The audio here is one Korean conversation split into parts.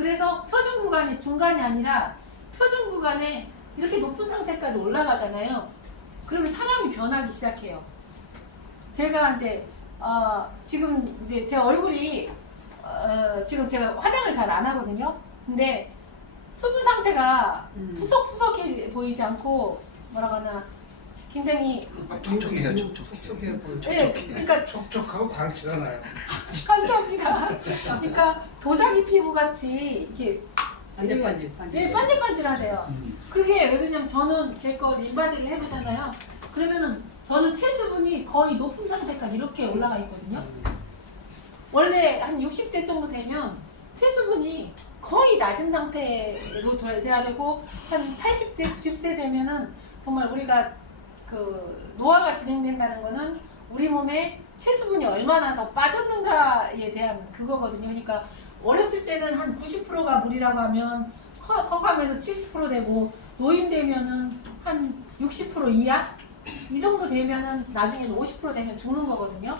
그래서 표준 구간이 중간이 아니라 표준 구간에 이렇게 높은 상태까지 올라가잖아요. 그러면 사람이 변하기 시작해요. 제가 이제 지금 이제 제 얼굴이 지금 제가 화장을 잘 안 하거든요. 근데 수분 상태가 푸석푸석해 보이지 않고 뭐라고 하나 굉장히 촉촉해요, 촉촉해요. 네, 그러니까 촉촉하고 광채가 나요. 감사합니다. 그러니까 도자기 피부 같이 이렇게 반질반질. 네, 반질반질하대요. 그게 왜 그러냐면 저는 제 거 림바디를 해보잖아요. 그러면은 저는 체수분이 거의 높은 상태까지 이렇게 올라가 있거든요. 원래 한 60대 정도 되면 체수분이 거의 낮은 상태로 돼야 되고 한 80대, 90세 되면은 정말 우리가 그 노화가 진행된다는 거는 우리 몸에 체수분이 얼마나 더 빠졌는가에 대한 그거거든요. 그러니까 어렸을 때는 한 90%가 물이라고 하면 커가면서 70% 되고 노인 되면은 한 60% 이하? 이 정도 되면은 나중에는 50% 되면 죽는 거거든요.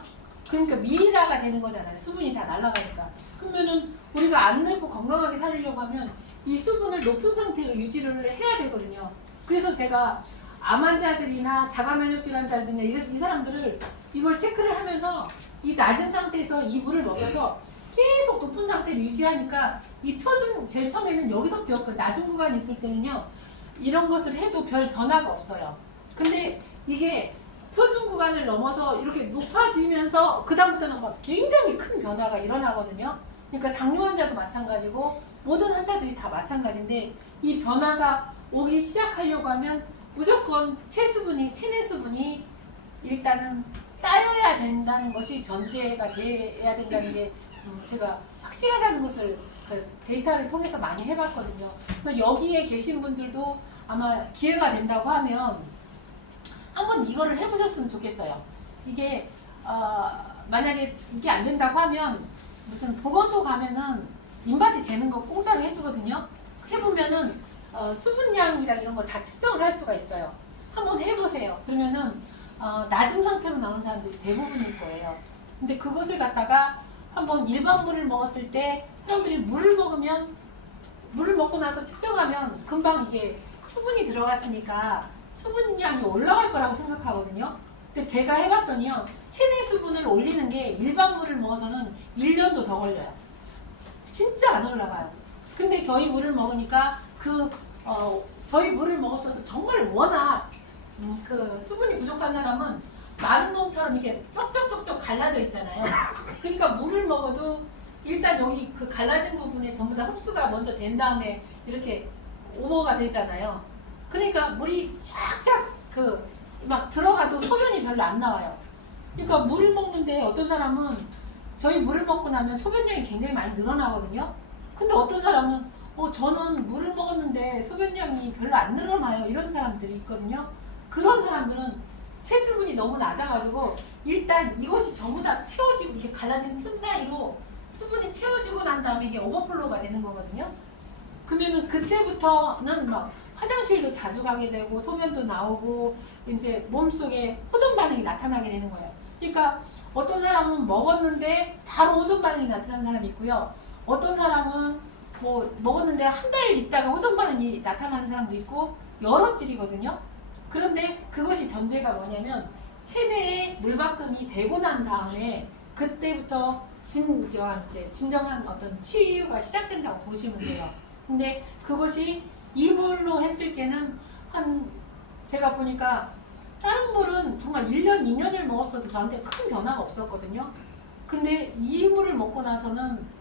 그러니까 미라가 되는 거잖아요. 수분이 다 날아가니까. 그러면은 우리가 안 늙고 건강하게 살려고 하면 이 수분을 높은 상태로 유지를 해야 되거든요. 그래서 제가 암 환자들이나 자가면역 질환자들이나 이 사람들을 이걸 체크를 하면서 이 낮은 상태에서 이 물을 먹여서 계속 높은 상태를 유지하니까 이 표준 제일 처음에는 여기서부터 그 낮은 구간이 있을 때는요 이런 것을 해도 별 변화가 없어요. 근데 이게 표준 구간을 넘어서 이렇게 높아지면서 그 다음부터는 막 굉장히 큰 변화가 일어나거든요. 그러니까 당뇨 환자도 마찬가지고 모든 환자들이 다 마찬가지인데 이 변화가 오기 시작하려고 하면 무조건 체수분이 체내 수분이 일단은 쌓여야 된다는 것이 전제가 돼야 된다는 게 제가 확실하다는 것을 그 데이터를 통해서 많이 해봤거든요. 그래서 여기에 계신 분들도 아마 기회가 된다고 하면 한번 이거를 해보셨으면 좋겠어요. 이게 만약에 이게 안 된다고 하면 무슨 보건소 가면은 인바디 재는 거 공짜로 해주거든요. 해보면은 수분량이랑 이런 거 다 측정을 할 수가 있어요. 한번 해보세요. 그러면은 낮은 상태로 나오는 사람들이 대부분일 거예요. 근데 그것을 갖다가 한번 일반 물을 먹었을 때 사람들이 물을 먹으면 물을 먹고 나서 측정하면 금방 이게 수분이 들어갔으니까 수분량이 올라갈 거라고 생각하거든요. 근데 제가 해봤더니요 체내 수분을 올리는 게 일반 물을 먹어서는 1년도 더 걸려요. 진짜 안 올라가요. 근데 저희 물을 먹으니까 저희 물을 먹었어도 정말 워낙 그 수분이 부족한 사람은 마른 놈처럼 이렇게 쩍쩍쩍쩍 갈라져 있잖아요. 그러니까 물을 먹어도 일단 여기 그 갈라진 부분에 전부 다 흡수가 먼저 된 다음에 이렇게 오버가 되잖아요. 그러니까 물이 쫙쫙 막 들어가도 소변이 별로 안 나와요. 그러니까 물을 먹는데 어떤 사람은 저희 물을 먹고 나면 소변량이 굉장히 많이 늘어나거든요. 근데 어떤 사람은 저는 물을 먹었는데 소변량이 별로 안 늘어나요. 이런 사람들이 있거든요. 그런 사람들은 체수분이 너무 낮아가지고 일단 이것이 전부 다 채워지고 이렇게 갈라진 틈 사이로 수분이 채워지고 난 다음에 이게 오버플로우가 되는 거거든요. 그러면은 그때부터는 막 화장실도 자주 가게 되고 소변도 나오고 이제 몸속에 호전 반응이 나타나게 되는 거예요. 그러니까 어떤 사람은 먹었는데 바로 호전 반응이 나타나는 사람이 있고요. 어떤 사람은 뭐 먹었는데 한 달 있다가 호전 반응이 나타나는 사람도 있고 여러 질이거든요. 그런데 그것이 전제가 뭐냐면 체내에 물바꿈이 되고 난 다음에 그때부터 진정한 어떤 치유가 시작된다고 보시면 돼요. 근데 그것이 이물로 했을 때는 제가 보니까 다른 물은 정말 1년, 2년을 먹었어도 저한테 큰 변화가 없었거든요. 근데 이 물을 먹고 나서는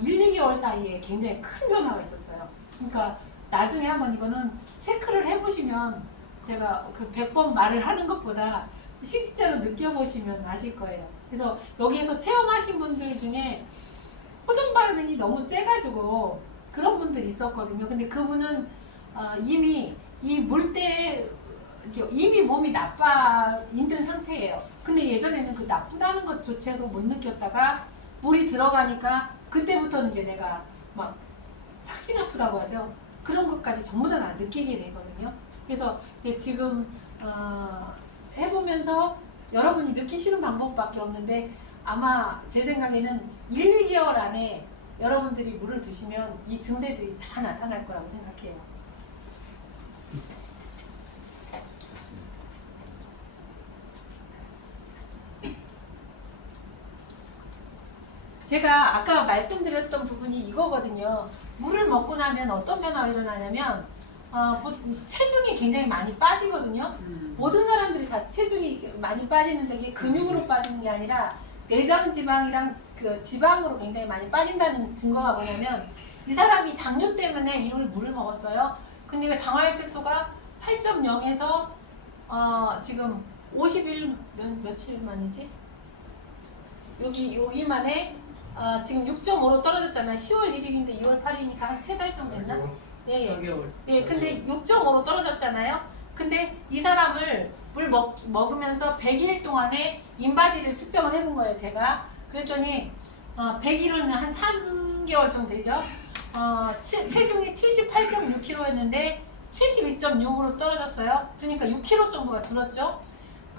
1, 2개월 사이에 굉장히 큰 변화가 있었어요. 그러니까 나중에 한번 이거는 체크를 해보시면 제가 그 100번 말을 하는 것보다 실제로 느껴보시면 아실 거예요. 그래서 여기에서 체험하신 분들 중에 호전 반응이 너무 세가지고 그런 분들이 있었거든요. 근데 그분은 이미 이 물때에 이미 몸이 나빠 있는 상태예요. 근데 예전에는 그 나쁘다는 것조차도 못 느꼈다가 물이 들어가니까 그때부터는 이제 내가 막 삭신 아프다고 하죠. 그런 것까지 전부 다 느끼게 되거든요. 그래서 이제 지금 해보면서 여러분이 느끼시는 방법밖에 없는데 아마 제 생각에는 1, 2개월 안에 여러분들이 물을 드시면 이 증세들이 다 나타날 거라고 생각해요. 제가 아까 말씀드렸던 부분이 이거거든요. 물을 먹고 나면 어떤 변화가 일어나냐면 체중이 굉장히 많이 빠지거든요. 모든 사람들이 다 체중이 많이 빠지는데 이게 근육으로 빠지는 게 아니라 내장 지방이랑 그 지방으로 굉장히 많이 빠진다는 증거가 뭐냐면 이 사람이 당뇨 때문에 이걸 물을 먹었어요. 근데 그 당화혈색소가 8.0에서 지금 50일 며칠 만이지? 여기 만에 지금 6.5로 떨어졌잖아요. 10월 1일인데 2월 8일이니까 한 3달 정도 됐나? 예, 예. 4개월. 예, 근데 6.5로 떨어졌잖아요. 근데 이 사람을 물 먹으면서 100일 동안에 인바디를 측정을 해본 거예요, 제가. 그랬더니 100일은 한 3개월 정도 되죠. 체중이 78.6kg였는데 72.6으로 떨어졌어요. 그러니까 6kg 정도가 줄었죠.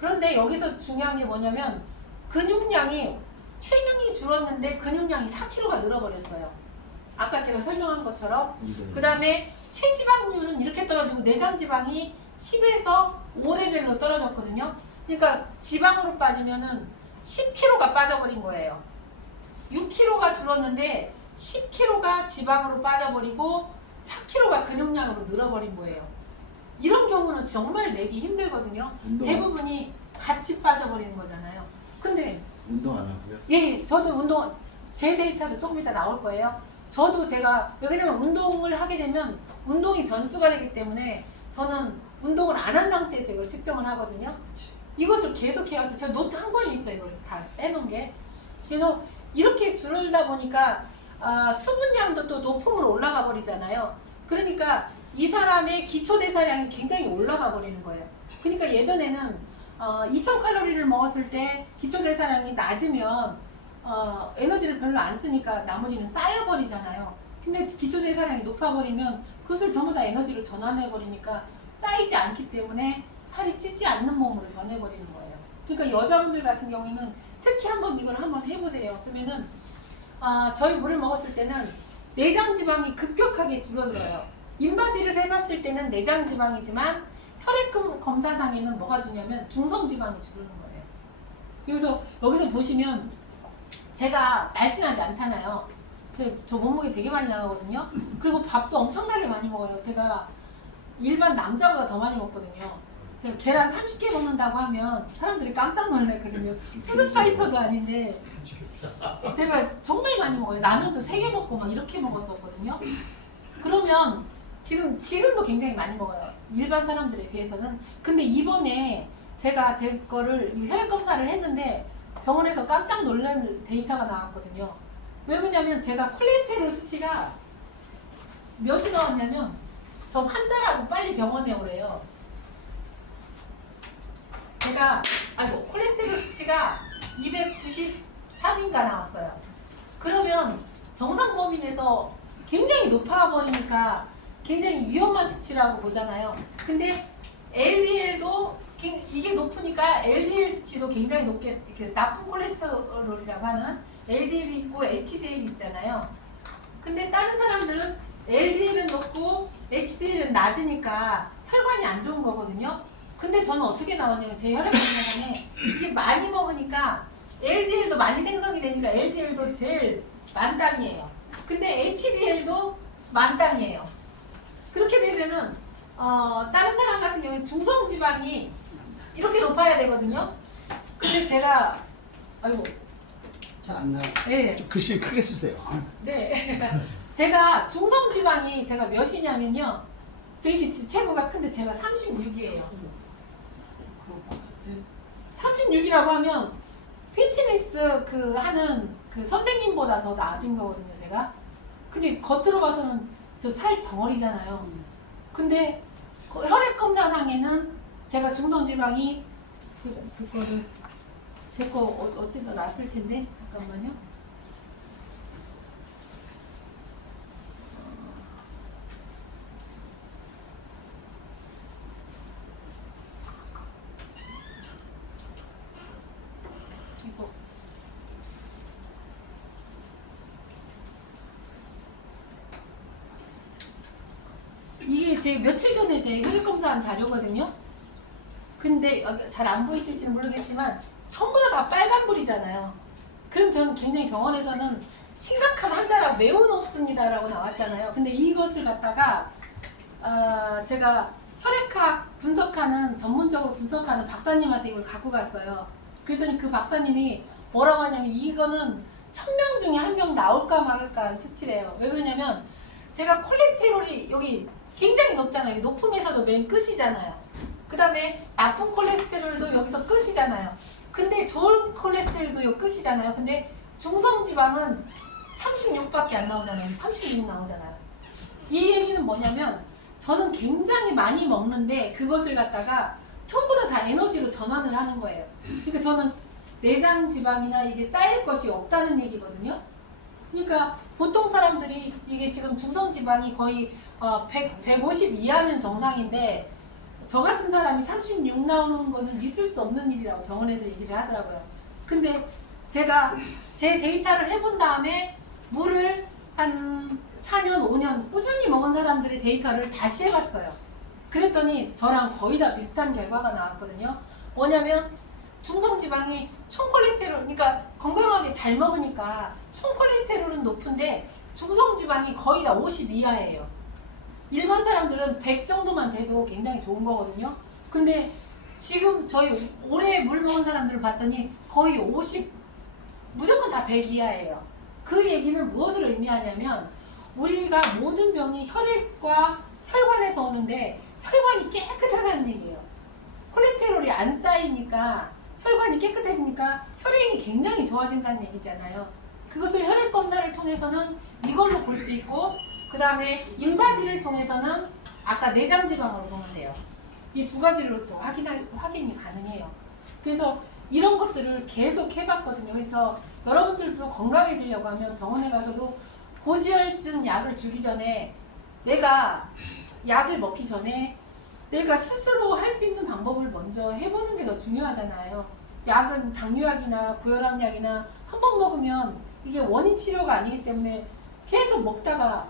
그런데 여기서 중요한 게 뭐냐면 근육량이 체중이 줄었는데 근육량이 4kg가 늘어버렸어요. 아까 제가 설명한 것처럼. 그 다음에 체지방률은 이렇게 떨어지고 내장지방이 10에서 5레벨로 떨어졌거든요. 그러니까 지방으로 빠지면은 10kg가 빠져버린 거예요. 6kg가 줄었는데 10kg가 지방으로 빠져버리고 4kg가 근육량으로 늘어버린 거예요. 이런 경우는 정말 내기 힘들거든요. 대부분이 같이 빠져버리는 거잖아요. 근데 운동 안 하고요? 예, 저도 제 데이터도 조금 이따 나올 거예요. 저도 제가 왜냐면 운동을 하게 되면 운동이 변수가 되기 때문에 저는 운동을 안 한 상태에서 이걸 측정을 하거든요. 이것을 계속 해와서 제가 노트 한 권이 있어요. 이걸 다 빼놓은 게. 그래서 이렇게 줄다 보니까 수분량도 또 높음으로 올라가 버리잖아요. 그러니까 이 사람의 기초대사량이 굉장히 올라가 버리는 거예요. 그러니까 예전에는 2000칼로리를 먹었을 때 기초대사량이 낮으면 에너지를 별로 안 쓰니까 나머지는 쌓여버리잖아요. 근데 기초대사량이 높아버리면 그것을 전부 다 에너지로 전환해버리니까 쌓이지 않기 때문에 살이 찌지 않는 몸으로 변해버리는 거예요. 그러니까 여자분들 같은 경우에는 특히 이걸 한번 해보세요. 그러면은 저희 물을 먹었을 때는 내장지방이 급격하게 줄어들어요. 인바디를 해봤을 때는 내장지방이지만 혈액 검사상에는 뭐가 주냐면 중성지방이 줄는 거예요. 그래서 여기서 보시면 제가 날씬하지 않잖아요. 저 몸무게 되게 많이 나가거든요. 그리고 밥도 엄청나게 많이 먹어요. 제가 일반 남자보다 더 많이 먹거든요. 제가 계란 30개 먹는다고 하면 사람들이 깜짝 놀라거든요. 푸드파이터도 아닌데 제가 정말 많이 먹어요. 라면도 3개 먹고 막 이렇게 먹었었거든요. 그러면 지금도 굉장히 많이 먹어요. 일반 사람들에 비해서는. 근데 이번에 제가 제 거를 혈액 검사를 했는데 병원에서 깜짝 놀란 데이터가 나왔거든요. 왜 그러냐면 제가 콜레스테롤 수치가 몇이 나왔냐면 저 환자라고 빨리 병원에 오래요. 제가 콜레스테롤 수치가 293인가 나왔어요. 그러면 정상 범위 내에서 굉장히 높아버리니까 굉장히 위험한 수치라고 보잖아요. 근데 LDL도 이게 높으니까 LDL 수치도 굉장히 높게 나쁜 콜레스테롤이라고 하는 LDL이 있고 HDL이 있잖아요. 근데 다른 사람들은 LDL은 높고 HDL은 낮으니까 혈관이 안 좋은 거거든요. 근데 저는 어떻게 나왔냐면 제 혈액 검사에 이게 많이 먹으니까 LDL도 많이 생성이 되니까 LDL도 제일 만땅이에요. 근데 HDL도 만땅이에요. 그렇게 되면은 다른 사람 같은 경우는 중성지방이 이렇게 높아야 되거든요. 근데 제가 잘 안 나와요. 네. 좀 글씨 크게 쓰세요. 네. 제가 중성지방이 제가 몇이냐면요. 제 지체구가 큰데 제가 36이에요. 36이라고 하면 피트니스 하는 선생님보다 더 낮은 거거든요, 제가. 근데 겉으로 봐서는 저 살 덩어리잖아요. 근데 혈액 검사상에는 제가 중성지방이 제 거 어디다 놨을 텐데 잠깐만요. 이거 이게 제 며칠 전에 제 혈액 검사한 자료거든요. 근데 잘 안 보이실지는 모르겠지만 전부 다 빨간불이잖아요. 그럼 저는 굉장히 병원에서는 심각한 환자라 매우 높습니다라고 나왔잖아요. 근데 이것을 갖다가 제가 혈액학 분석하는 전문적으로 분석하는 박사님한테 이걸 갖고 갔어요. 그랬더니 그 박사님이 뭐라고 하냐면 이거는 1000명 중에 1명 나올까 말까 하는 수치래요. 왜 그러냐면 제가 콜레스테롤이 여기 굉장히 높잖아요. 높음에서도 맨 끝이잖아요. 그 다음에 나쁜 콜레스테롤도 여기서 끝이잖아요. 근데 좋은 콜레스테롤도 여기 끝이잖아요. 근데 중성지방은 36밖에 안 나오잖아요. 36 나오잖아요. 이 얘기는 뭐냐면 저는 굉장히 많이 먹는데 그것을 갖다가 전부 다 에너지로 전환을 하는 거예요. 그러니까 저는 내장 지방이나 이게 쌓일 것이 없다는 얘기거든요. 그러니까 보통 사람들이 이게 지금 중성 지방이 거의 150 이하면 정상인데 저 같은 사람이 36 나오는 거는 있을 수 없는 일이라고 병원에서 얘기를 하더라고요. 근데 제가 제 데이터를 해본 다음에 물을 한 4년, 5년 꾸준히 먹은 사람들의 데이터를 다시 해봤어요. 그랬더니 저랑 거의 다 비슷한 결과가 나왔거든요. 뭐냐면 중성지방이 총콜레스테롤, 그러니까 건강하게 잘 먹으니까 총콜레스테롤은 높은데 중성지방이 거의 다 50 이하예요. 일반 사람들은 100 정도만 돼도 굉장히 좋은 거거든요. 근데 지금 저희 올해 물 먹은 사람들을 봤더니 거의 50, 무조건 다 100 이하예요. 그 얘기는 무엇을 의미하냐면 우리가 모든 병이 혈액과 혈관에서 오는데 혈관이 깨끗하다는 얘기예요. 콜레스테롤이 안 쌓이니까 혈관이 깨끗해지니까 혈액이 굉장히 좋아진다는 얘기잖아요. 그것을 혈액 검사를 통해서는 이걸로 볼 수 있고 그 다음에 인바디를 통해서는 아까 내장 지방으로 보면 돼요. 이 두 가지로 또 확인이 가능해요. 그래서 이런 것들을 계속 해봤거든요. 그래서 여러분들도 건강해지려고 하면 병원에 가서도 고지혈증 약을 주기 전에 내가 약을 먹기 전에 내가 스스로 할 수 있는 방법을 먼저 해보는 게 더 중요하잖아요. 약은 당뇨약이나 고혈압 약이나 한 번 먹으면 이게 원인 치료가 아니기 때문에 계속 먹다가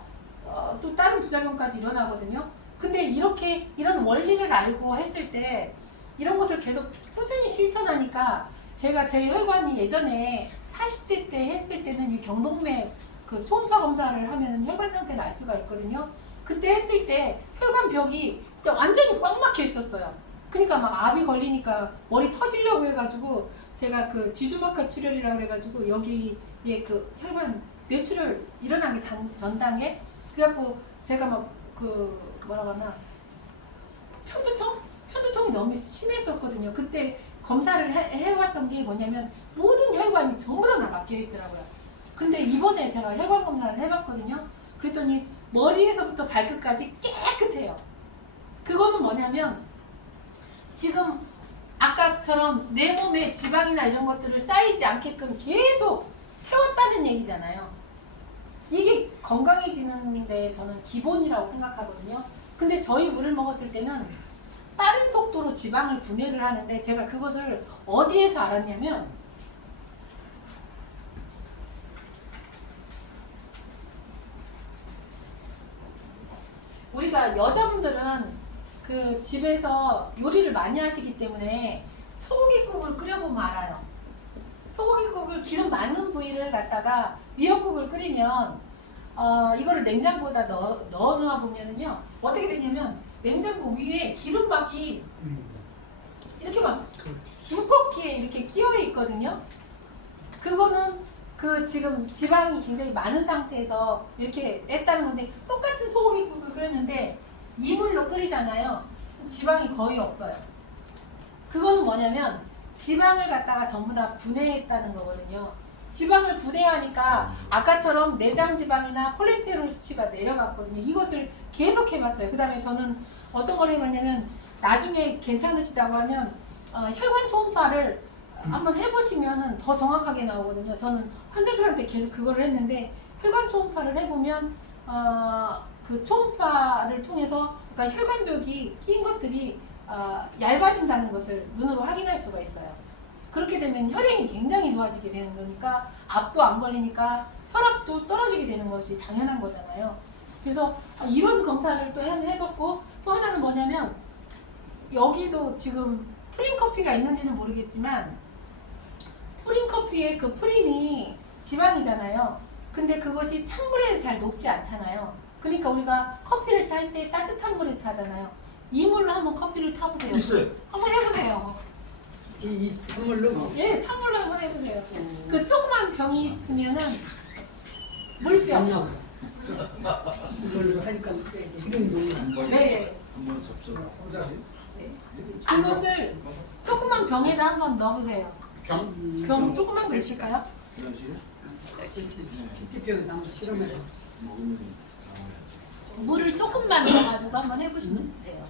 또 다른 부작용까지 일어나거든요. 근데 이렇게 이런 원리를 알고 했을 때 이런 것을 계속 꾸준히 실천하니까 제가 제 혈관이 예전에 40대 때 했을 때는 이 경동맥 그 초음파 검사를 하면 혈관 상태를 알 수가 있거든요. 그때 했을 때 혈관 벽이 진짜 완전히 꽉 막혀 있었어요. 그러니까 막 압이 걸리니까 머리 터지려고 해가지고 제가 그 지주막하 출혈이라고 해가지고 여기에 그 혈관 뇌출혈 일어나기 전당에 그래갖고 제가 막 그 뭐라고 하나 편두통이 너무 심했었거든요. 그때 검사를 해왔던 게 뭐냐면 모든 혈관이 전부 다 막혀 있더라고요. 근데 이번에 제가 혈관 검사를 해봤거든요. 그랬더니 머리에서부터 발끝까지 깨끗해요. 그거는 뭐냐면 지금 아까처럼 내 몸에 지방이나 이런 것들을 쌓이지 않게끔 계속 해왔다는 얘기잖아요. 이게 건강해지는 데 저는 기본이라고 생각하거든요. 근데 저희 물을 먹었을 때는 빠른 속도로 지방을 분해를 하는데 제가 그것을 어디에서 알았냐면 우리가 여자분들은 그 집에서 요리를 많이 하시기 때문에 소고기국을 끓여보면 알아요. 소고기국을 기름 많은 부위를 갖다가 미역국을 끓이면 이거를 냉장고에다 넣어놓아 보면은요 어떻게 되냐면 냉장고 위에 기름막이 이렇게 막 두껍게 이렇게 끼어 있거든요. 그거는 그 지금 지방이 굉장히 많은 상태에서 이렇게 했다는 건데 똑같은 소고기국을 끓였는데 이물로 끓이잖아요. 지방이 거의 없어요. 그거는 뭐냐면 지방을 갖다가 전부 다 분해했다는 거거든요. 지방을 분해하니까 아까처럼 내장 지방이나 콜레스테롤 수치가 내려갔거든요. 이것을 계속 해봤어요. 그 다음에 저는 어떤 걸 해봤냐면 나중에 괜찮으시다고 하면 혈관 초음파를 한번 해보시면 더 정확하게 나오거든요. 저는 환자들한테 계속 그거를 했는데 혈관 초음파를 해보면 그 초음파를 통해서 그러니까 혈관벽이 낀 것들이 얇아진다는 것을 눈으로 확인할 수가 있어요. 그렇게 되면 혈행이 굉장히 좋아지게 되는 거니까 압도 안 걸리니까 혈압도 떨어지게 되는 것이 당연한 거잖아요. 그래서 이런 검사를 또 해봤고 또 하나는 뭐냐면 여기도 지금 프린 커피가 있는지는 모르겠지만 프린 커피의 그 프림이 지방이잖아요. 근데 그것이 찬물에 잘 녹지 않잖아요. 그러니까 우리가 커피를 탈 때 따뜻한 물에서 타잖아요. 이 물로 한번 커피를 타보세요. 있어요. 한번 해보세요. 이 선물로 예, 찬물로 한번 해보세요. 그 조그만 병이 있으면은 물병. 이걸로 하니까 지금도 네. 한번 접속. 그것을 조그만 병에다 한번 넣어보세요. 병 조그만 거 있을까요? 그런 식으로 기피병 나무 실험해. 먹으면 물을 조금만 넣어가지고 한번 해보시면 돼요.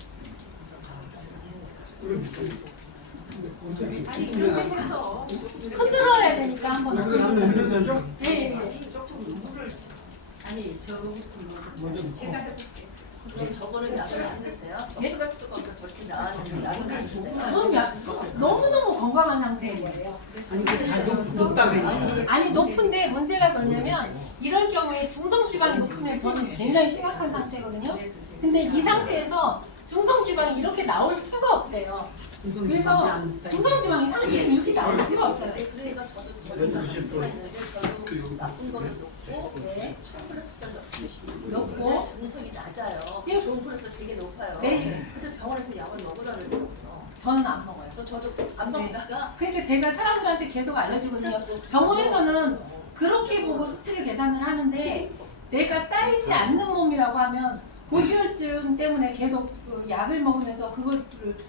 아니 그렇게 해서 흔들어야 되니까 한번 넣어보세요. 네. 아니 저 제가 그럼 저거는 약을 안 드세요? 플라스틱 검사 절대 나왔는데 약을 안 드세요? 전 너무너무 건강한 상태예요. 아니 그다 높다고 아니 높은데 문제가 뭐냐면 이럴 경우에 중성지방이 높으면 저는 굉장히 심각한 상태거든요. 근데 이 상태에서 중성지방이 이렇게 나올 수가 없대요. 그래서 중성지방이 36이 나올 수가 없어요. 그러니까 저도 나쁜 거는 높고 네. 좋은 콜레스테롤도 높고. 중성이 낮아요. 예. 좋은 콜레스테롤 되게 높아요. 네. 그래서 병원에서 약을 먹으라고 그러거든요. 저는 안 먹어요. 그래서 저도 안 먹다가 그러니까 제가 사람들한테 계속 알려주거든요. 병원에서는 그렇게 보고 수치를 계산을 하는데 내가 쌓이지 않는 몸이라고 하면 고지혈증 때문에 계속 그 약을 먹으면서 그거를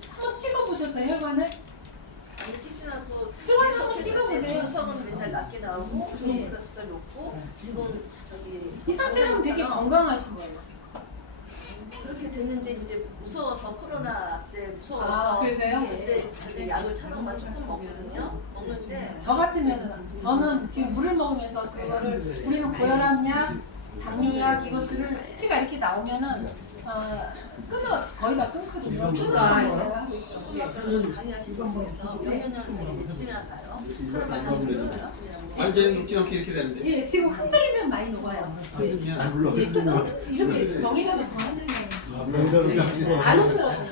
한번 찍어보셨어요, 혈관을? 아니 찍지라고 혈관 한번 찍어보세요. 중성은 맨날 낮게 나오고 좋은 네. 콜레스테롤 높고 지금 저기 이 상태는 되게 건강하신 거예요. 그렇게 됐는데 이제 무서워서 코로나 때 아, 무서워서 그러세요? 그때 저기 약을 처방만 조금 먹거든요. 먹는데 저 같으면 저는 지금 물을 먹으면서 그거를 우리는 고혈압약, 당뇨약 이것들을 수치가 이렇게 나오면은 거의 다 끊거든요. 끊어야 하고 있죠. 강의하신 분에서 명현현생이 지나가요. 설마하시고요. 완전 이렇게 되는데. 예, 지금 흔들리면 많이 녹아요. 그냥 예, 이렇게 병에다 놓고 흔들면 안 흔들어서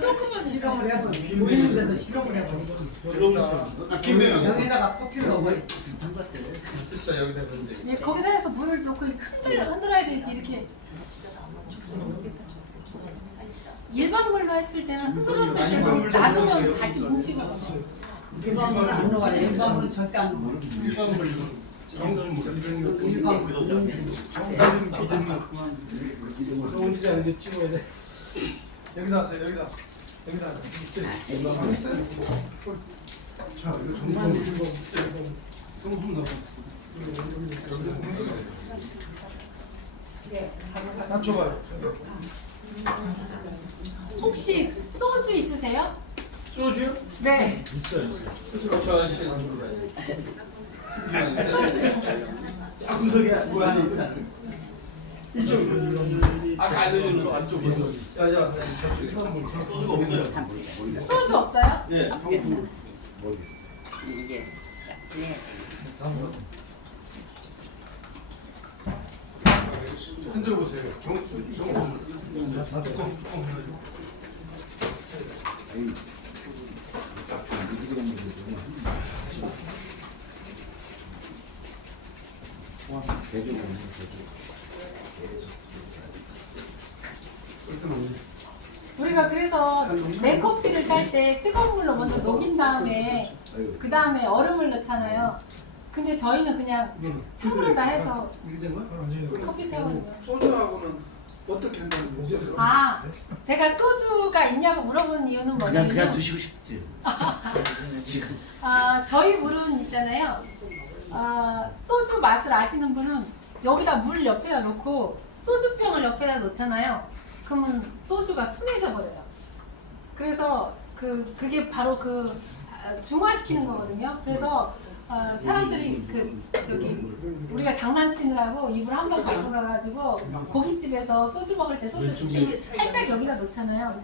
조금만 실험을 해보 보이는 데서 실험을 해보 김혜영. 여기다가 커피를 넣어 진짜 여기다 그런데. 예, 거기다 해서 물을 넣고 흔들어야 되지 이렇게 일반 물로 했을 때는 흔들었을 때도 놔두면 다시 뭉치거든요. 일반물은 안 넣어야 돼. 일반물은 절대 안 넣어. 일반물 정수물 일반물은 어디지 않게 찍어야 돼. 여기다 하세요. 여기다 있어요. 있어요. 자, 이거 정품 넣어. 낮춰봐요. 혹시 소주 있으세요? 소주? 네. 저 아저씨. 구석에 뭐 하나 있잖아. 아까 알려주는 거 안쪽에. 야야 저쪽에. 소주가 없어요. 소주 없어요? 예. 정품. 흔들어 보세요. 정품. 뚜껑 해가지고. 우리가 그래서 냉커피를 딸 때 뜨거운 물로 먼저 녹인 다음에 그 다음에 얼음을 넣잖아요. 근데 저희는 그냥 찬물에다 해서 이렇게 된 거야? 커피 태우거든요. 소주하고는 어떻게 한다는 거죠? 아, 제가 소주가 있냐고 물어본 이유는 그냥 뭐냐면요. 드시고 싶지. 지금 저희 물은 있잖아요. 소주 맛을 아시는 분은 여기다 물 옆에다 놓고 소주병을 옆에다 놓잖아요. 그러면 소주가 순해져 버려요. 그래서 그게 바로 중화시키는 거거든요. 그래서 사람들이 우리가 장난치느라고 입을 한 번 갖고 가가지고 고깃집에서 소주 먹을 때 소주 시키면 살짝 여기다 놓잖아요.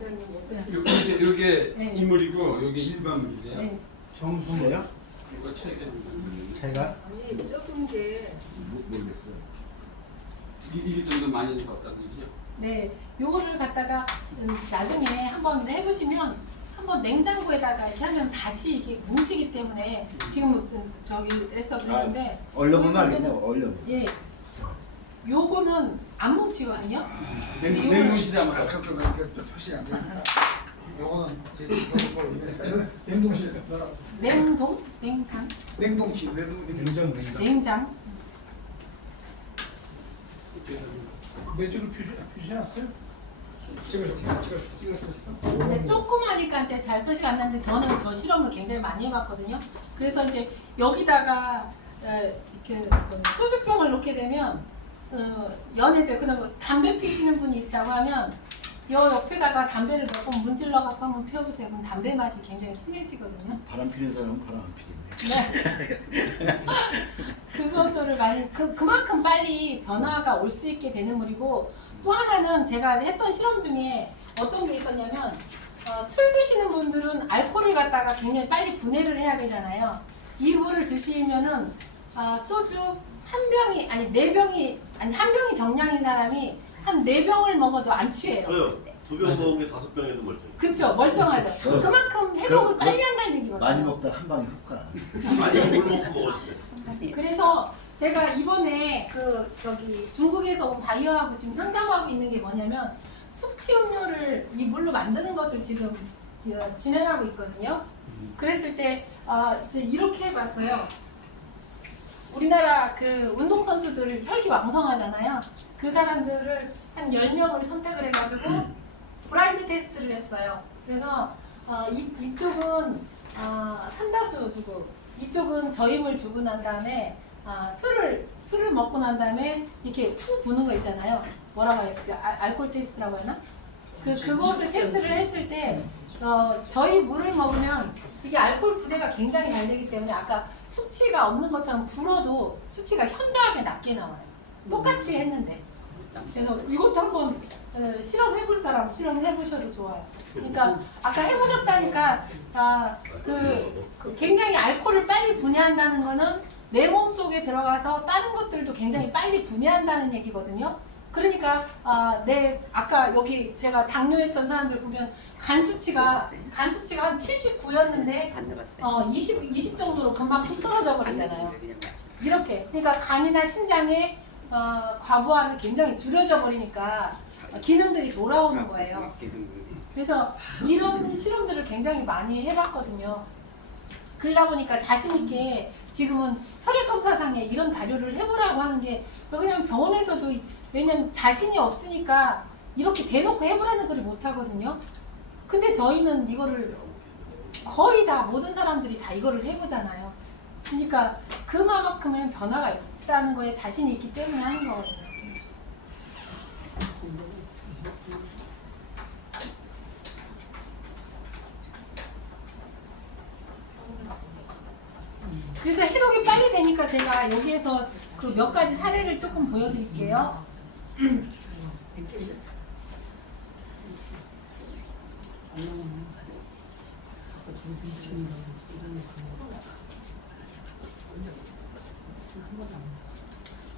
이렇게 네. 인물이고 여기 일반 물이에요. 네. 정수예요? 이거 차이가 있는 제가 적은 게 모르겠어요. 1일 정도 많이 될 것 같다는 얘기죠? 네, 요거를 갖다가 나중에 한번 해보시면 한번 냉장고에다가 이렇게 하면 다시 이게 뭉치기 때문에 지금 저기 해서 그랬는데 얼려보면 알겠네. 얼려보면. 예, 요거는 안 뭉치거든요. 근데 요거는- 냉동실에 한번 아, 잠깐만 이렇게 또 표시 안 되니까. 요거는 제 냉동실 갖다 냉동, 냉장, 냉동실 냉장 냉장. 매주를 표시해놨어요? 찍었어. 근데 조그마니까 이제 잘 표시가 안 나는데 저는 저 실험을 굉장히 많이 해봤거든요. 그래서 이제 여기다가 이렇게 소주병을 놓게 되면 연해져요. 그다음 담배 피시는 분이 있다고 하면 요 옆에다가 담배를 몇 번 문질러 갖고 한번 피워보세요. 그럼 담배 맛이 굉장히 순해지거든요. 바람 피는 사람은 바람 안 피겠네. 네. 그것들을 많이 그만큼 빨리 변화가 올 수 있게 되는 물이고 또 하나는 제가 했던 실험 중에 어떤 게 있었냐면 술 드시는 분들은 알코올을 갖다가 굉장히 빨리 분해를 해야 되잖아요. 이 물을 드시면은 소주 한 병이 아니 네 병이 아니 한 병이 정량인 사람이 한 네 병을 먹어도 안 취해요. 저요. 2병 먹은 게 5병에도 멀쩡해. 그쵸, 멀쩡하죠. 그만큼 해독을 빨리 한다는 얘기거든요. 많이 먹다 한 방에 훅 가. 많이 물 먹고 먹었을 때. 그래서 제가 이번에 중국에서 온 바이어하고 지금 상담하고 있는 게 뭐냐면 숙취 음료를 이 물로 만드는 것을 지금 진행하고 있거든요. 그랬을 때 이제 이렇게 해봤어요. 우리나라 그 운동선수들 혈기 왕성하잖아요. 그 사람들을 한 10명을 선택을 해가지고 브라인드 테스트를 했어요. 그래서 이쪽은 삼다수 주고 이쪽은 저임을 주고 난 다음에 술을 먹고 난 다음에 이렇게 후 부는 거 있잖아요. 뭐라고 해야지? 알코올 테스트라고 하나? 그것을 테스트를 했을 때 저희 물을 먹으면 이게 알코올 분해가 굉장히 잘 되기 때문에 아까 수치가 없는 것처럼 불어도 수치가 현저하게 낮게 나와요. 똑같이 했는데. 그래서 이것도 한번 실험해볼 사람 실험해보셔도 좋아요. 그러니까 아까 해보셨다니까 굉장히 알코올을 빨리 분해한다는 거는 내 몸속에 들어가서 다른 것들도 굉장히 빨리 분해한다는 얘기거든요. 그러니까 아까 여기 제가 당뇨했던 사람들 보면 간 수치가 한 79였는데 20 정도로 금방 뚝 떨어져 버리잖아요. 이렇게 그러니까 간이나 심장에 과부하를 굉장히 줄여져 버리니까 기능들이 돌아오는 거예요. 그래서 이런 실험들을 굉장히 많이 해봤거든요. 그러다 보니까 자신 있게 지금은 혈액 검사상에 이런 자료를 해보라고 하는 게 그냥 병원에서도 왜냐면 자신이 없으니까 이렇게 대놓고 해보라는 소리 못 하거든요. 근데 저희는 이거를 거의 다 모든 사람들이 다 이거를 해보잖아요. 그러니까 그만큼은 변화가 있다는 거에 자신이 있기 때문에 하는 거거든요. 그래서 해독이 빨리 되니까 제가 여기에서 그 몇 가지 사례를 조금 보여드릴게요.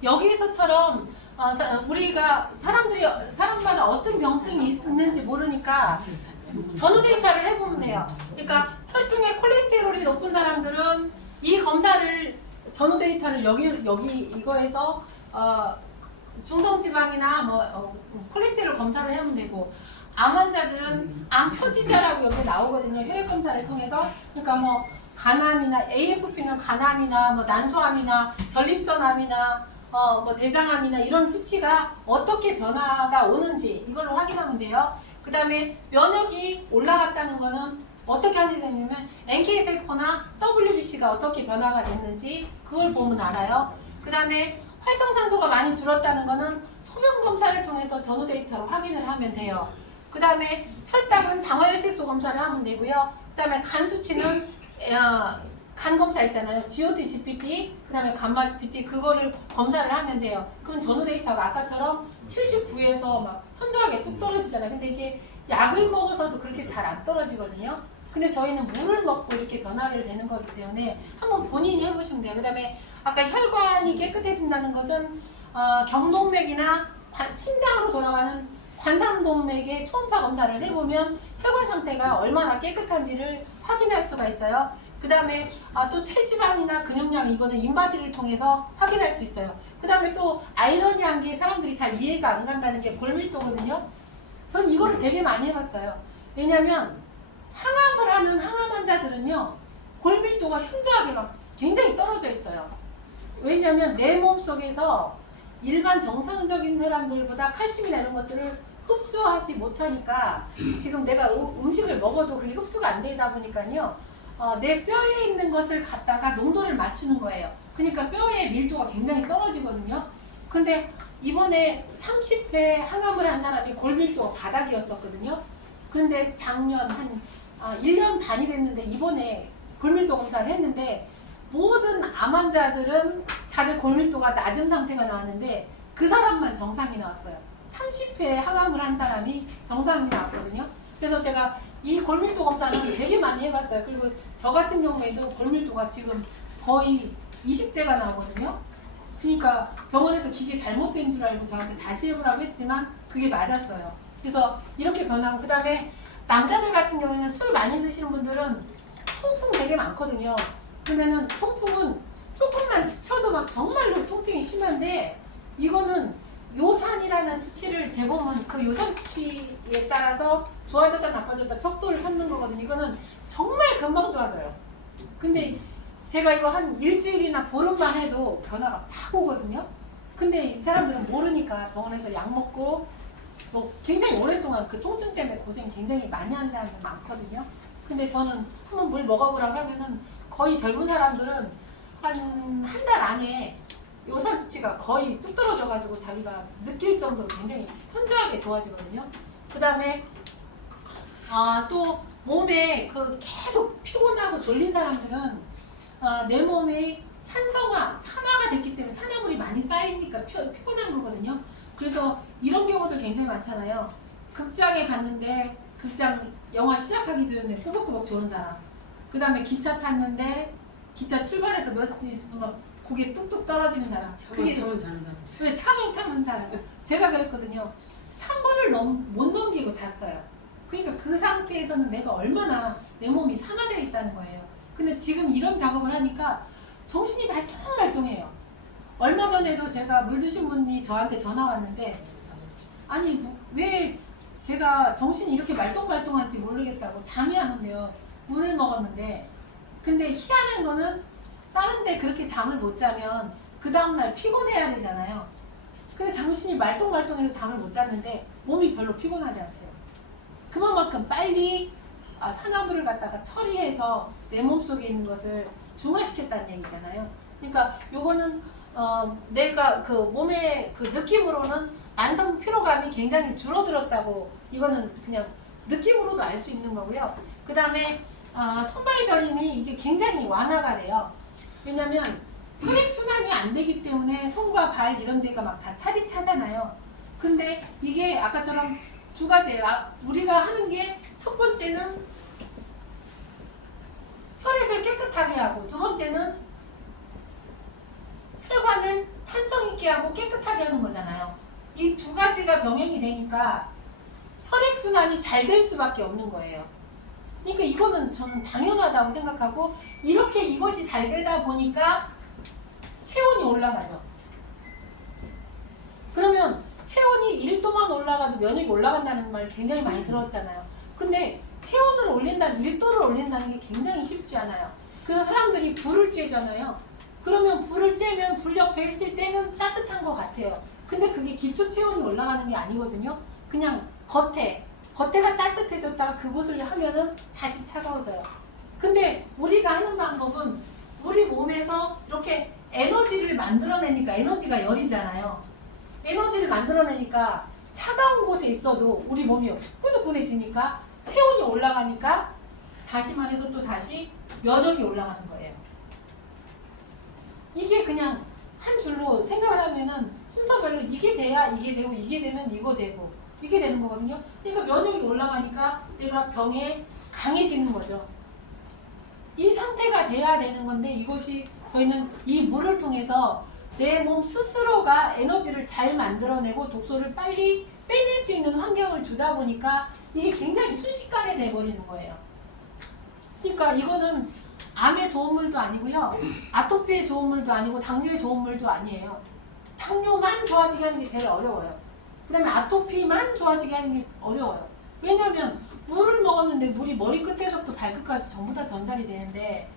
여기에서처럼 우리가 사람마다 어떤 병증이 있는지 모르니까 전후 데이터를 해보면 돼요. 그러니까 혈중에 콜레스테롤이 높은 사람들은 이 검사를 전후 데이터를 여기 이거에서 중성지방이나 콜레스테롤 검사를 하면 되고 암 환자들은 암 표지자라고 여기 나오거든요. 혈액 검사를 통해서 그러니까 간암이나 AFP는 간암이나 난소암이나 전립선암이나 대장암이나 이런 수치가 어떻게 변화가 오는지 이걸로 확인하면 돼요. 그 다음에 면역이 올라갔다는 거는 어떻게 하게 되냐면 NK세포나 WBC가 어떻게 변화가 됐는지 그걸 보면 알아요. 그 다음에 활성산소가 많이 줄었다는 거는 소변 검사를 통해서 전후 데이터로 확인을 하면 돼요. 그 다음에 혈당은 당화혈색소 검사를 하면 되고요. 그 다음에 간 수치는 간 검사 있잖아요. GOT, GPT, 그 다음에 감마 GPT 그거를 검사를 하면 돼요. 그럼 전후 데이터가 아까처럼 79에서 막 현저하게 뚝 떨어지잖아요. 근데 이게 약을 먹어서도 그렇게 잘 안 떨어지거든요. 근데 저희는 물을 먹고 이렇게 변화를 되는 거기 때문에 한번 본인이 해보시면 돼요. 그 다음에 아까 혈관이 깨끗해진다는 것은 경동맥이나 심장으로 돌아가는 관상동맥의 초음파 검사를 해보면 혈관 상태가 얼마나 깨끗한지를 확인할 수가 있어요. 그 다음에 또 체지방이나 근육량 이거는 인바디를 통해서 확인할 수 있어요. 그 다음에 또 아이러니한 게 사람들이 잘 이해가 안 간다는 게 골밀도거든요. 전 이거를 되게 많이 해봤어요. 왜냐면 항암을 하는 항암 환자들은요 골밀도가 현저하게 막 굉장히 떨어져 있어요. 왜냐면 내 몸속에서 일반 정상적인 사람들보다 칼슘이나 이런 것들을 흡수하지 못하니까 지금 내가 음식을 먹어도 그게 흡수가 안 되다 보니까요 내 뼈에 있는 것을 갖다가 농도를 맞추는 거예요. 그러니까 뼈의 밀도가 굉장히 떨어지거든요. 근데 이번에 30회 항암을 한 사람이 골밀도가 바닥이었었거든요. 그런데 작년 한 1년 반이 됐는데 이번에 골밀도 검사를 했는데 모든 암 환자들은 다들 골밀도가 낮은 상태가 나왔는데 그 사람만 정상이 나왔어요. 30회 항암을 한 사람이 정상이 나왔거든요. 그래서 제가 이 골밀도 검사는 되게 많이 해봤어요. 그리고 저 같은 경우에도 골밀도가 지금 거의 20대가 나오거든요. 그러니까 병원에서 기계 잘못된 줄 알고 저한테 다시 해보라고 했지만 그게 맞았어요. 그래서 이렇게 변하고, 그 다음에 남자들 같은 경우에는 술 많이 드시는 분들은 통풍 되게 많거든요. 그러면은 통풍은 조금만 스쳐도 막 정말로 통증이 심한데, 이거는 요산이라는 수치를 재보면 그 요산 수치에 따라서 좋아졌다 나빠졌다 척도를 삼는 거거든요. 이거는 정말 금방 좋아져요. 근데 제가 이거 한 일주일이나 보름만 해도 변화가 팍 오거든요. 근데 이 사람들은 모르니까 병원에서 약 먹고 뭐 굉장히 오랫동안 그 통증 때문에 고생 굉장히 많이 하는 사람들 많거든요. 근데 저는 한번 뭘 먹어보라고 하면은 거의 젊은 사람들은 한 달 안에 요산 수치가 거의 뚝 떨어져가지고 자기가 느낄 정도로 굉장히 현저하게 좋아지거든요. 그 다음에 또 몸에 그 계속 피곤하고 졸린 사람들은 내 몸에 산화가 됐기 때문에 산화물이 많이 쌓이니까 피곤한 거거든요. 그래서 이런 경우들 굉장히 많잖아요. 극장에 갔는데 극장 영화 시작하기 전에 꾸벅꾸벅 조는 사람, 그 다음에 기차 탔는데 기차 출발해서 몇 시 있으면 고개 뚝뚝 떨어지는 사람, 그게 차만 자는 사람. 왜 차만 타는 사람. 제가 그랬거든요. 3번을 못 넘기고 잤어요. 그러니까 그 상태에서는 내가 얼마나 내 몸이 산화되어 있다는 거예요. 근데 지금 이런 작업을 하니까 정신이 말똥말똥해요. 얼마 전에도 제가 물 드신 분이 저한테 전화 왔는데, 아니 왜 제가 정신이 이렇게 말똥말똥한지 모르겠다고 잠이 안 온대요. 물을 먹었는데. 근데 희한한 거는 다른 데 그렇게 잠을 못 자면 그 다음날 피곤해야 되잖아요. 근데 정신이 말똥말똥해서 잠을 못 잤는데 몸이 별로 피곤하지 않대요. 그만큼 빨리 산화물을 갖다가 처리해서 내 몸속에 있는 것을 중화시켰다는 얘기잖아요. 그러니까 요거는 내가 그 몸의 그 느낌으로는 만성 피로감이 굉장히 줄어들었다고, 이거는 그냥 느낌으로도 알 수 있는 거고요. 그 다음에 손발 저림이 이게 굉장히 완화가 돼요. 왜냐면 혈액순환이 안 되기 때문에 손과 발 이런 데가 막 다 차디차잖아요. 근데 이게 아까처럼 두 가지예요. 우리가 하는 게 첫 번째는 혈액을 깨끗하게 하고, 두 번째는 혈관을 탄성 있게 하고 깨끗하게 하는 거잖아요. 이 두 가지가 병행이 되니까 혈액순환이 잘 될 수밖에 없는 거예요. 그러니까 이거는 저는 당연하다고 생각하고, 이렇게 이것이 잘 되다 보니까 체온이 올라가죠. 그러면 체온이 1도만 올라가도 면역이 올라간다는 말 굉장히 많이 들었잖아요. 근데 체온을 올린다는, 1도를 올린다는 게 굉장히 쉽지 않아요. 그래서 사람들이 불을 쬐잖아요. 그러면 불을 쬐면 불 옆에 있을 때는 따뜻한 것 같아요. 근데 그게 기초 체온이 올라가는 게 아니거든요. 그냥 겉에가 따뜻해졌다가 그곳을 하면은 다시 차가워져요. 근데 우리가 하는 방법은 우리 몸에서 이렇게 에너지를 만들어내니까, 에너지가 열이잖아요. 에너지를 만들어내니까 차가운 곳에 있어도 우리 몸이 후끈후끈해지니까 체온이 올라가니까 다시 말해서 또 다시 면역이 올라가는 거예요. 이게 그냥 한 줄로 생각을 하면은 순서별로 이게 돼야 이게 되고, 이게 되면 이거 되고, 이게 되는 거거든요. 그러니까 면역이 올라가니까 내가 병에 강해지는 거죠. 이 상태가 돼야 되는 건데, 이것이 저희는 이 물을 통해서 내 몸 스스로가 에너지를 잘 만들어내고 독소를 빨리 빼낼 수 있는 환경을 주다 보니까 이게 굉장히 순식간에 돼버리는 거예요. 그러니까 이거는 암의 좋은 물도 아니고요. 아토피의 좋은 물도 아니고 당뇨의 좋은 물도 아니에요. 당뇨만 좋아지게 하는 게 제일 어려워요. 그 다음에 아토피만 좋아지게 하는 게 어려워요. 왜냐면 물을 먹었는데 물이 머리 끝에서부터 발끝까지 전부 다 전달이 되는데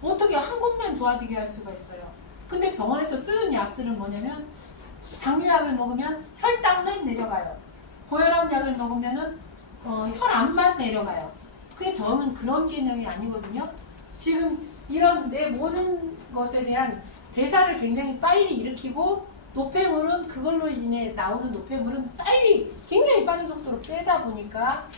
어떻게 한 곳만 좋아지게 할 수가 있어요. 근데 병원에서 쓰는 약들은 뭐냐면 당뇨약을 먹으면 혈당만 내려가요. 고혈압 약을 먹으면은 혈압만 내려가요. 근데 저는 그런 개념이 아니거든요. 지금 이런 내 모든 것에 대한 대사를 굉장히 빨리 일으키고 노폐물은 그걸로 인해 나오는 노폐물은 빨리 굉장히 빠른 속도로 빼다 보니까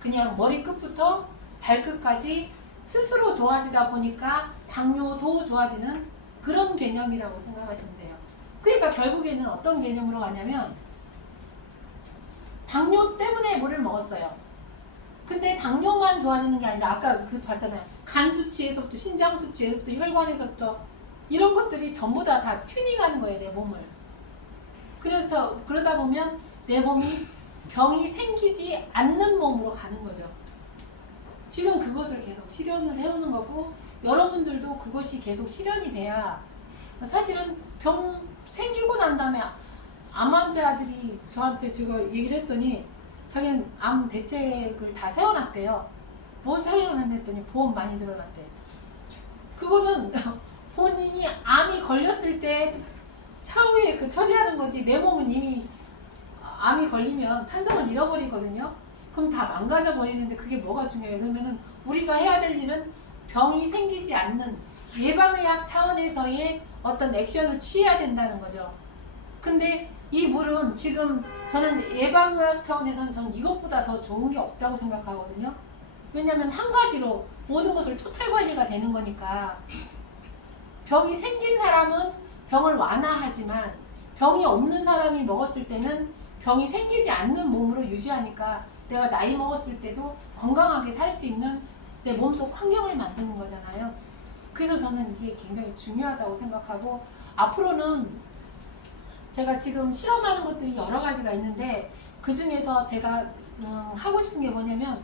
그냥 머리 끝부터 발끝까지 스스로 좋아지다 보니까 당뇨도 좋아지는 그런 개념이라고 생각하시면 돼요. 그러니까 결국에는 어떤 개념으로 가냐면 당뇨 때문에 물을 먹었어요. 근데 당뇨만 좋아지는 게 아니라 아까 그 봤잖아요. 간 수치에서부터 신장 수치에서부터 혈관에서부터 이런 것들이 전부 다 튜닝하는 거예요. 내 몸을. 그래서 그러다 보면 내 몸이 병이 생기지 않는 몸으로 가는 거죠. 지금 그것을 계속 실현을 해오는 거고 여러분들도 그것이 계속 실현이 돼야 사실은 병 생기고 난 다음에 암 환자들이 저한테 제가 얘기를 했더니 자기는 암 대책을 다 세워놨대요. 뭐 세워놨댔더니 보험 많이 들어놨대. 그거는 본인이 암이 걸렸을 때 차후에 그 처리하는 거지 내 몸은 이미 암이 걸리면 탄성을 잃어버리거든요. 그럼 다 망가져 버리는데 그게 뭐가 중요해요? 그러면은 우리가 해야 될 일은 병이 생기지 않는 예방의학 차원에서의 어떤 액션을 취해야 된다는 거죠. 근데 이 물은 지금 저는 예방의학 차원에서는 전 이것보다 더 좋은 게 없다고 생각하거든요. 왜냐하면 한 가지로 모든 것을 토탈 관리가 되는 거니까 병이 생긴 사람은 병을 완화하지만 병이 없는 사람이 먹었을 때는 병이 생기지 않는 몸으로 유지하니까 내가 나이 먹었을 때도 건강하게 살 수 있는 내 몸속 환경을 만드는 거잖아요. 그래서 저는 이게 굉장히 중요하다고 생각하고 앞으로는 제가 지금 실험하는 것들이 여러 가지가 있는데 그 중에서 제가 하고 싶은 게 뭐냐면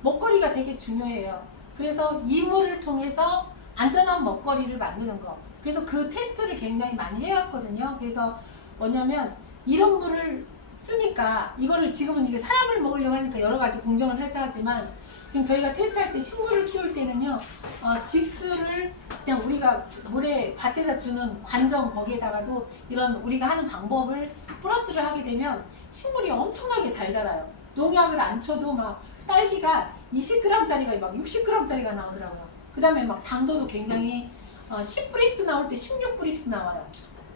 먹거리가 되게 중요해요. 그래서 이물을 통해서 안전한 먹거리를 만드는 거. 그래서 그 테스트를 굉장히 많이 해왔거든요. 그래서 뭐냐면 이런 물을 쓰니까 이거를 지금은 이게 사람을 먹으려고 하니까 여러 가지 공정을 해서 하지만 지금 저희가 테스트할 때 식물을 키울 때는요 직수를 그냥 우리가 물에 밭에다 주는 관정 거기에다가도 이런 우리가 하는 방법을 플러스를 하게 되면 식물이 엄청나게 잘 자라요. 농약을 안 쳐도 막 딸기가 20g짜리가 막 60g짜리가 나오더라고요. 그 다음에 막 당도도 굉장히 10브릭스 나올 때 16브릭스 나와요.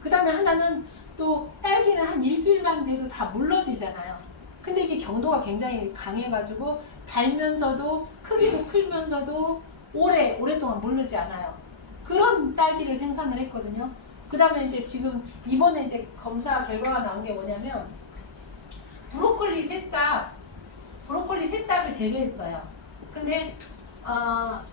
그 다음에 하나는 또 딸기는 한 일주일만 돼도 다 물러지잖아요. 근데 이게 경도가 굉장히 강해가지고 달면서도 크기도 크면서도 오랫동안 물르지 않아요. 그런 딸기를 생산을 했거든요. 그 다음에 이제 지금 이번에 이제 검사 결과가 나온 게 뭐냐면 브로콜리 새싹을 재배했어요. 근데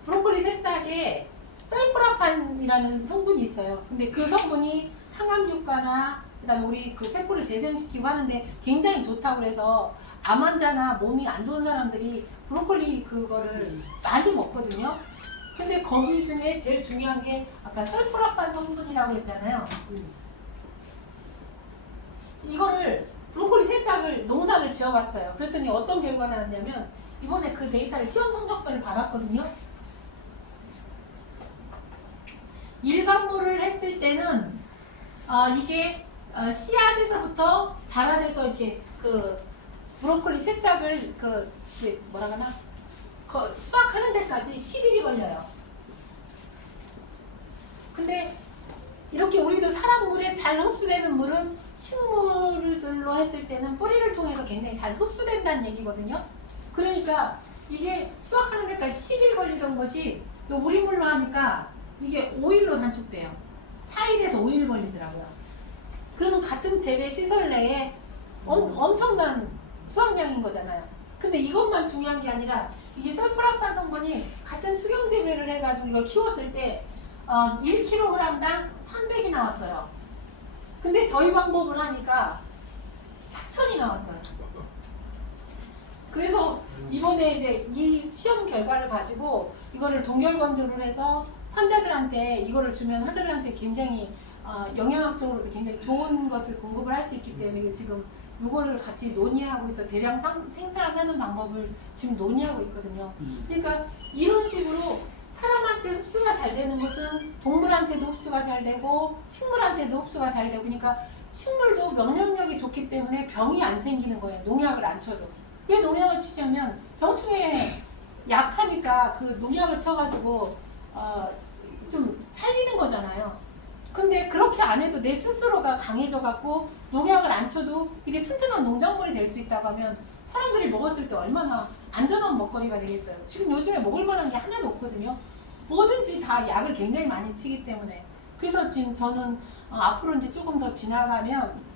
브로콜리 새싹에 설포라판이라는 성분이 있어요. 근데 그 성분이 항암 효과나 그다음에 우리 그 세포를 재생시키고 하는데 굉장히 좋다고 그래서 암 환자나 몸이 안 좋은 사람들이 브로콜리 그거를 많이 먹거든요. 근데 거기 중에 제일 중요한 게 아까 설포라판 성분이라고 했잖아요. 이거를 브로콜리 새싹을 농사를 지어봤어요. 그랬더니 어떤 결과가 나왔냐면 이번에 그 데이터를 시험 성적표를 받았거든요. 일반물을 했을 때는 이게 씨앗에서부터 발아돼서 이렇게 그 브로콜리 새싹을 수확하는 데까지 10일이 걸려요. 근데 이렇게 우리도 사람 물에 잘 흡수되는 물은 식물들로 했을 때는 뿌리를 통해서 굉장히 잘 흡수된다는 얘기거든요. 그러니까 이게 수확하는 데까지 10일 걸리던 것이 우리 물로 하니까 이게 5일로 단축돼요. 4일에서 5일 걸리더라고요. 그러면 같은 재배 시설 내에 엄청난 수확량인 거잖아요. 근데 이것만 중요한 게 아니라 이게 설포라판 성분이 같은 수경 재배를 해가지고 이걸 키웠을 때 1kg당 300이 나왔어요. 근데 저희 방법을 하니까 4천이 나왔어요. 그래서 이번에 이제 이 시험 결과를 가지고 이거를 동결건조를 해서 환자들한테 이거를 주면 환자들한테 굉장히 영양학적으로도 굉장히 좋은 것을 공급을 할 수 있기 때문에 지금 이거를 같이 논의하고 있어 대량 생산하는 방법을 지금 논의하고 있거든요. 그러니까 이런 식으로 사람한테 흡수가 잘 되는 것은 동물한테도 흡수가 잘 되고 식물한테도 흡수가 잘 되고 그러니까 식물도 면역력이 좋기 때문에 병이 안 생기는 거예요. 농약을 안 쳐도. 왜 농약을 치냐면 병충해 약하니까 그 농약을 쳐가지고 좀 살리는 거잖아요. 근데 그렇게 안 해도 내 스스로가 강해져 갖고 농약을 안 쳐도 이게 튼튼한 농작물이 될 수 있다고 하면 사람들이 먹었을 때 얼마나 안전한 먹거리가 되겠어요. 지금 요즘에 먹을 만한 게 하나도 없거든요. 뭐든지 다 약을 굉장히 많이 치기 때문에. 그래서 지금 저는 앞으로 이제 조금 더 지나가면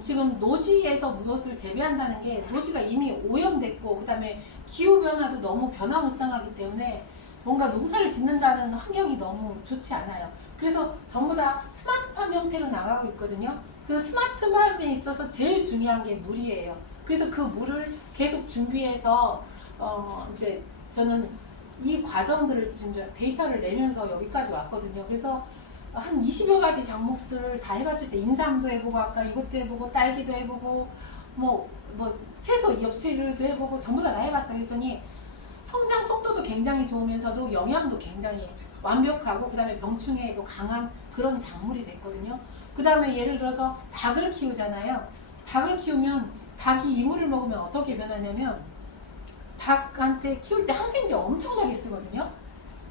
지금 노지에서 무엇을 재배한다는 게 노지가 이미 오염됐고 그다음에 기후변화도 너무 변화무쌍하기 때문에 뭔가 농사를 짓는다는 환경이 너무 좋지 않아요. 그래서 전부 다 스마트팜 형태로 나가고 있거든요. 그래서 스마트팜에 있어서 제일 중요한 게 물이에요. 그래서 그 물을 계속 준비해서 이제 저는 이 과정들을 지금 데이터를 내면서 여기까지 왔거든요. 그래서 한 20여 가지 작목들을 다 해봤을 때 인삼도 해보고 아까 이것도 해보고 딸기도 해보고 뭐 채소 엽채류도 해보고 전부 다 해봤어요. 그랬더니 성장 속도도 굉장히 좋으면서도 영양도 굉장히 완벽하고 그 다음에 병충해에도 강한 그런 작물이 됐거든요. 그 다음에 예를 들어서 닭을 키우잖아요. 닭을 키우면 닭이 이물을 먹으면 어떻게 변하냐면 닭한테 키울 때 항생제 엄청나게 쓰거든요.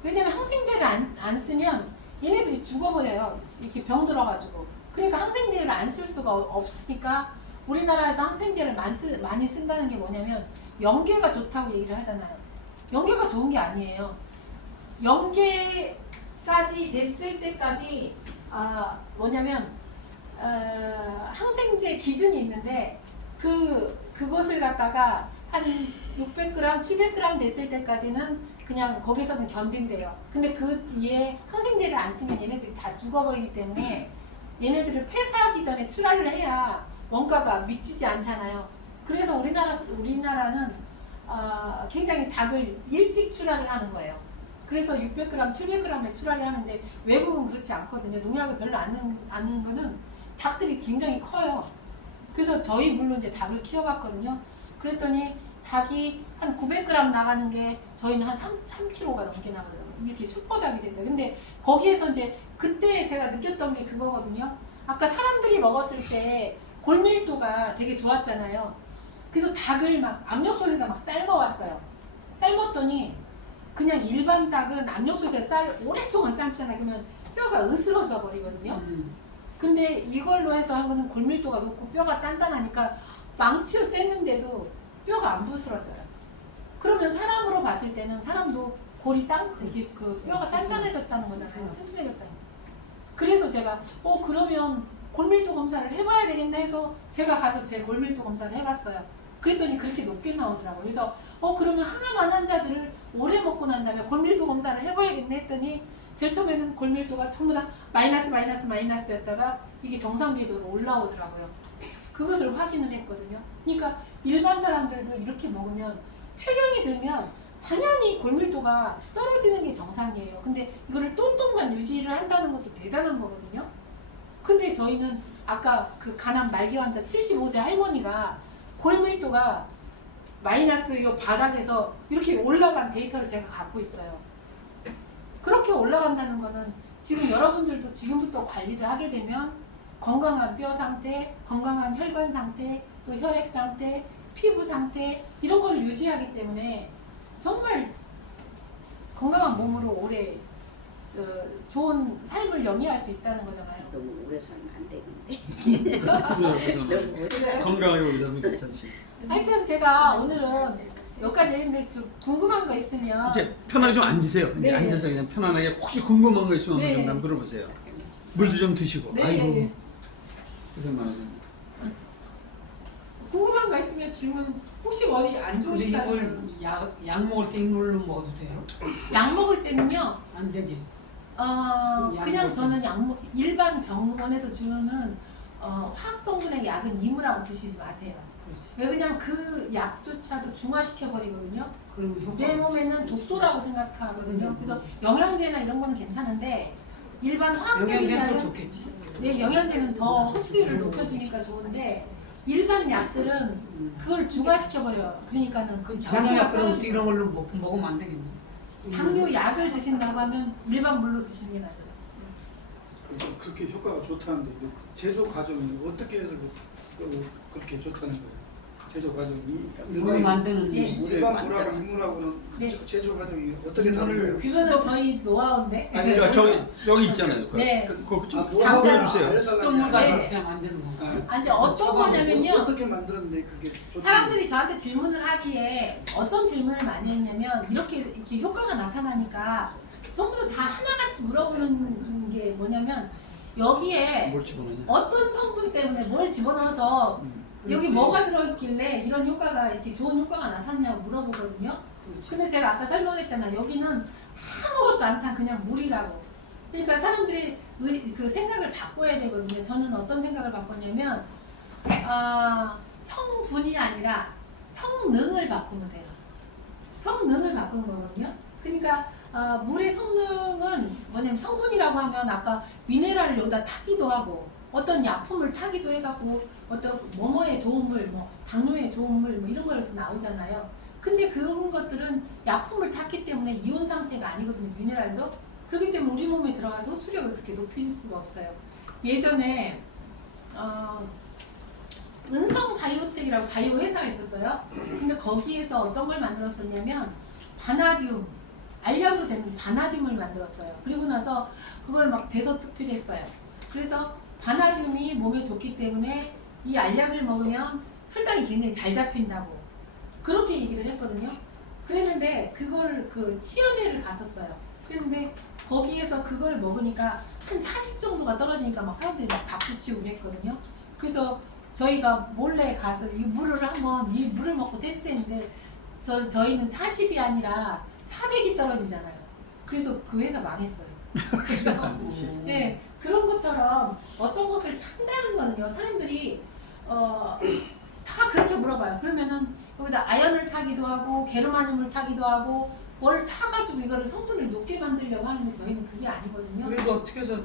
왜냐면 항생제를 안 쓰면 얘네들이 죽어버려요. 이렇게 병 들어가지고. 그러니까 항생제를 안 쓸 수가 없으니까 우리나라에서 항생제를 많이 쓴다는 게 뭐냐면 영계가 좋다고 얘기를 하잖아요. 영계가 좋은 게 아니에요. 영계까지 됐을 때까지 뭐냐면 항생제 기준이 있는데 그것을 갖다가 한 600g, 700g 됐을 때까지는 그냥 거기서는 견딘대요. 근데 그 뒤에 항생제를 안 쓰면 얘네들이 다 죽어버리기 때문에 얘네들을 폐사하기 전에 출하를 해야 원가가 미치지 않잖아요. 그래서 우리나라는 굉장히 닭을 일찍 출하를 하는 거예요. 그래서 600g, 700g에 출하를 하는데 외국은 그렇지 않거든요. 농약을 별로 안 하는 거는 닭들이 굉장히 커요. 그래서 저희 물론 이제 닭을 키워봤거든요. 그랬더니 닭이 한 900g 나가는 게 저희는 한 3kg가 넘게 나가더라고요. 이렇게 슈퍼닭이 됐어요. 근데 거기에서 이제 그때 제가 느꼈던 게 그거거든요. 아까 사람들이 먹었을 때 골밀도가 되게 좋았잖아요. 그래서 닭을 막 압력솥에다 막 삶아왔어요. 삶았더니 그냥 일반 닭은 압력솥에 오랫동안 삶잖아요. 그러면 뼈가 으스러져 버리거든요. 근데 이걸로 해서 하면 골밀도가 높고 뼈가 단단하니까 망치로 뗐는데도 뼈가 안 부스러져요. 그러면 사람으로 봤을 때는 사람도 골이 이게 그 뼈가 단단해졌다는 거잖아요. 튼튼해졌다는 거. 그래서 제가 그러면 골밀도 검사를 해봐야 되겠나 해서 제가 가서 제 골밀도 검사를 해봤어요. 그랬더니 그렇게 높게 나오더라고요. 그래서 그러면 하나만 환자들을 오래 먹고 난 다음에 골밀도 검사를 해봐야겠네 했더니 제일 처음에는 골밀도가 전부 다 마이너스였다가 이게 정상 궤도로 올라오더라고요. 그것을 확인을 했거든요. 그러니까 일반 사람들도 이렇게 먹으면 폐경이 들면 당연히 골밀도가 떨어지는 게 정상이에요. 근데 이거를 똔똔만 유지를 한다는 것도 대단한 거거든요. 근데 저희는 아까 그 간암 말기 환자 75세 할머니가 골밀도가 마이너스 요 바닥에서 이렇게 올라간 데이터를 제가 갖고 있어요. 그렇게 올라간다는 거는 지금 여러분들도 지금부터 관리를 하게 되면 건강한 뼈 상태, 건강한 혈관 상태, 또 혈액 상태, 피부 상태 이런 걸 유지하기 때문에 정말 건강한 몸으로 오래 좋은 삶을 영위할 수 있다는 거잖아요. 너무 오래 살면 안 되는데. 건강하게 오자면 괜찮지. 하여튼 제가 오늘은 여기까지 했는데 좀 궁금한 거 있으면 이제 편하게 좀 앉으세요. 이제 네. 앉아서 그냥 편안하게 혹시 궁금한 거 있으면 네. 한번 물어보세요. 물도 좀 드시고. 네, 아이고. 네. 고생 많으셨네. 궁금한 거 있으면 질문 혹시 어디 안 근데 이걸 좋으시다면 약 먹을 때 이걸로 먹어도 돼요? 약 먹을 때는요 안 되지. 그냥 저는 일반 병원에서 주는 화학 성분의 약은 이물하고 드시지 마세요. 왜 그냥 그 약조차도 중화시켜 버리거든요. 그리고 내 몸에는 독소라고 생각하거든요. 그래서 영양제나 이런 거는 괜찮은데 일반 화학적인 영양제는 더 약은 좋겠지. 네, 영양제는 더 흡수율을 높여주니까 좋은데 일반 약들은 그걸 중화시켜 버려요. 그러니까는 그 당뇨약 그럼 이런 걸로 먹으면 안 되겠네. 당뇨 약을 드신다고 하면 일반 물로 드시는 게 낫죠. 그렇게 효과가 좋다는데 제조 과정이 어떻게 해서 그렇게 좋다는 거예요? 제조 과정이 물 만드는 예. 일반 물하고 인물하고는 네. 제조 과정이 어떻게 다른 거예요? 그거는 저희 노하우인데. 아니, 야, 저기 여기 있잖아요. 네. 그거 좀 노하우 설명해 주세요. 알려달라는 게 네. 아니라 그냥 만드는 거. 이제 어떤 거냐면요. 어떻게 만들었는데 그게 좋다는 사람들이 저한테 질문을 하기에 어떤 질문을 많이 했냐면 이렇게 효과가 나타나니까 전부 다 하나같이 물어보는 게 뭐냐면 여기에 뭘 집어넣냐? 어떤 성분 때문에 뭘 집어넣어서 여기 뭐가 들어있길래 이런 효과가 이렇게 좋은 효과가 나타나냐고 물어보거든요. 근데 제가 아까 설명했잖아요. 여기는 아무것도 안 탄 그냥 물이라고. 그러니까 사람들이 그 생각을 바꿔야 되거든요. 저는 어떤 생각을 바꿨냐면 성분이 아니라 성능을 바꾸면 돼요. 성능을 바꾸는 거거든요. 그러니까 물의 성능은 뭐냐면 성분이라고 하면 아까 미네랄을 여기다 타기도 하고 어떤 약품을 타기도 해갖고 어떤 뭐뭐에 좋은 물, 뭐 당뇨에 좋은 물, 뭐 이런 거에서 나오잖아요. 근데 그런 것들은 약품을 탔기 때문에 이온 상태가 아니거든요. 미네랄도. 그렇기 때문에 우리 몸에 들어가서 흡수력을 그렇게 높일 수가 없어요. 예전에 은성 바이오텍이라고 바이오 회사가 있었어요. 근데 거기에서 어떤 걸 만들었었냐면 바나듐, 알약으로 된 바나듐을 만들었어요. 그리고 나서 그걸 막 대서특필했어요. 그래서 바나듐이 몸에 좋기 때문에 이 알약을 먹으면 혈당이 굉장히 잘 잡힌다고 그렇게 얘기를 했거든요. 그랬는데 그걸 그 시연회를 갔었어요. 그랬는데 거기에서 그걸 먹으니까 한 40 정도가 떨어지니까 막 사람들이 막 박수치고 그랬거든요. 그래서 저희가 몰래 가서 이 물을 한번 이 물을 먹고 테스트했는데 저희는 40이 아니라 400이 떨어지잖아요. 그래서 그 회사 망했어요. 네, 그런 것처럼 어떤 것을 탄다는 거는요. 사람들이 다 그렇게 물어봐요. 그러면은 여기다 아연을 타기도 하고 게르마늄을 타기도 하고 뭘 타가지고 이거를 성분을 높게 만들려고 하는데 저희는 그게 아니거든요. 그래도 어떻게 해서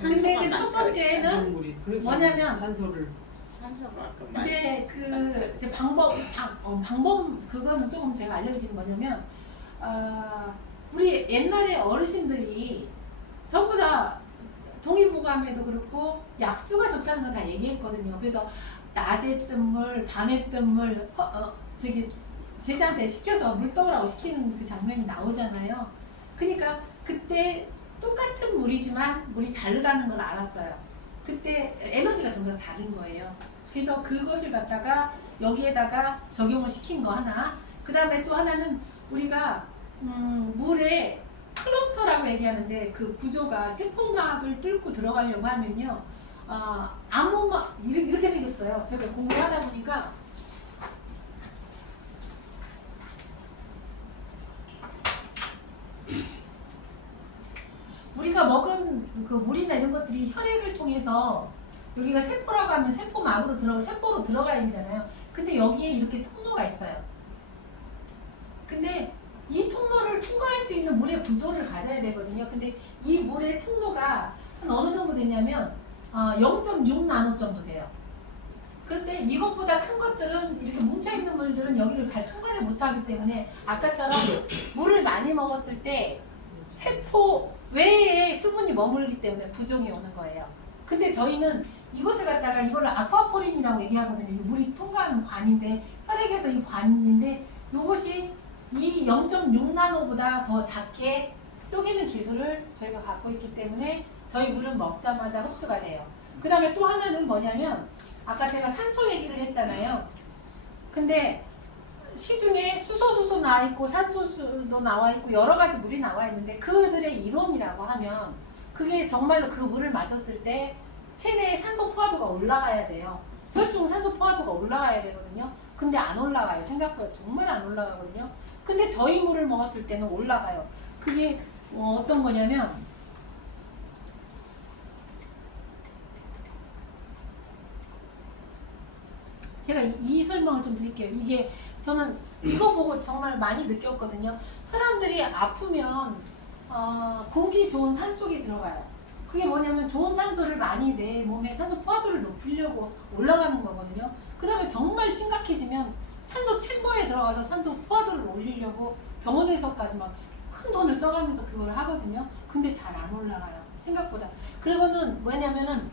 근데 이제 첫 번째는 물이 뭐냐면 산소를 이제 방법 그거는 조금 제가 알려드리는 뭐냐면 우리 옛날에 어르신들이 전부 다 동의보감에도 그렇고 약수가 좋다는 거 다 얘기했거든요. 그래서 낮에 뜬 물, 밤에 뜬 물, 제자한테 시켜서 물 떠오라고 시키는 그 장면이 나오잖아요. 그러니까 그때 똑같은 물이지만 물이 다르다는 걸 알았어요. 그때 에너지가 전부 다 다른 거예요. 그래서 그것을 갖다가 여기에다가 적용을 시킨 거 하나. 그 다음에 또 하나는 우리가 물에 클러스터라고 얘기하는데 그 구조가 세포막을 뚫고 들어가려고 하면요. 이렇게 생겼어요. 제가 공부를 하다 보니까 우리가 먹은 그 물이나 이런 것들이 혈액을 통해서 여기가 세포라고 하면 세포로 들어가야 되잖아요. 근데 여기에 이렇게 통로가 있어요. 근데 이 통로를 통과할 수 있는 물의 구조를 가져야 되거든요. 근데 이 물의 통로가 한 어느 정도 되냐면 0.6 나노 정도 돼요. 그런데 이것보다 큰 것들은 이렇게 뭉쳐있는 물들은 여기를 잘 통과를 못하기 때문에 아까처럼 물을 많이 먹었을 때 세포 외에 수분이 머물기 때문에 부종이 오는 거예요. 근데 저희는 이것을 갖다가 이거를 아쿠아포린이라고 얘기하거든요. 이 물이 통과하는 관인데 혈액에서 이 관인데 이것이 이 0.6 나노보다 더 작게 쪼개는 기술을 저희가 갖고 있기 때문에 저희 물은 먹자마자 흡수가 돼요. 그 다음에 또 하나는 뭐냐면 아까 제가 산소 얘기를 했잖아요. 근데 시중에 수소 나와 있고 산소도 나와 있고 여러 가지 물이 나와 있는데 그들의 이론이라고 하면 그게 정말로 그 물을 마셨을 때 체내의 산소 포화도가 올라가야 돼요. 혈중 산소 포화도가 올라가야 되거든요. 근데 안 올라가요. 생각보다 정말 안 올라가거든요. 근데 저희 물을 먹었을 때는 올라가요. 그게 어떤 거냐면 제가 이 설명을 좀 드릴게요. 이게 저는 이거 보고 정말 많이 느꼈거든요. 사람들이 아프면 공기 좋은 산 속에 들어가요. 그게 뭐냐면 좋은 산소를 많이 내 몸에 산소 포화도를 높이려고 올라가는 거거든요. 그 다음에 정말 심각해지면 산소 챔버에 들어가서 산소 포화도를 올리려고 병원에서까지 막 큰 돈을 써가면서 그걸 하거든요. 근데 잘 안 올라가요. 생각보다. 그리고는 뭐냐면은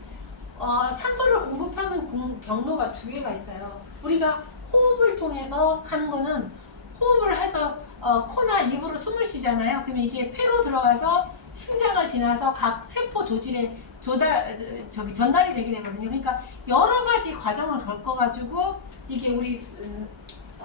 산소를 공급하는 경로가 두 개가 있어요. 우리가 호흡을 통해서 하는 거는 호흡을 해서 코나 입으로 숨을 쉬잖아요. 그러면 이게 폐로 들어가서 심장을 지나서 각 세포 조직에 전달이 되게 되거든요. 그러니까 여러 가지 과정을 겪어가지고 이게 우리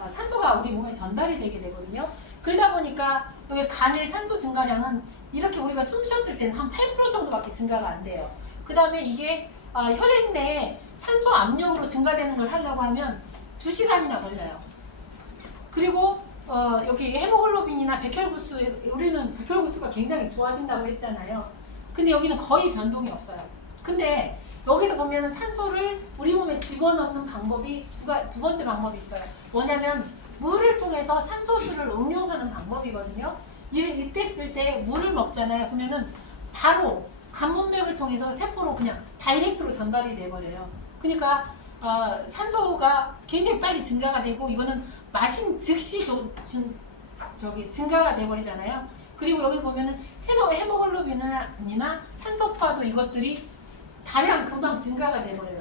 산소가 우리 몸에 전달이 되게 되거든요. 그러다 보니까 여기 간의 산소 증가량은 이렇게 우리가 숨 쉬었을 때는 한 8% 정도밖에 증가가 안 돼요. 그 다음에 이게 혈액 내에 산소 압력으로 증가되는 걸 하려고 하면 2시간이나 걸려요. 그리고 여기 헤모글로빈이나 백혈구수, 우리는 백혈구수가 굉장히 좋아진다고 했잖아요. 근데 여기는 거의 변동이 없어요. 근데 여기서 보면 산소를 우리 몸에 집어넣는 방법이 두 번째 방법이 있어요. 뭐냐면 물을 통해서 산소수를 응용하는 방법이거든요. 이때 쓸 때 물을 먹잖아요. 그러면은 바로 간문맥을 통해서 세포로 그냥 다이렉트로 전달이 돼버려요. 그러니까 산소가 굉장히 빨리 증가가 되고 이거는 마신 즉시 증가가 돼버리잖아요. 그리고 여기 보면은 헤모글로빈이나 산소포화도 이것들이 다량 금방 증가가 돼버려요.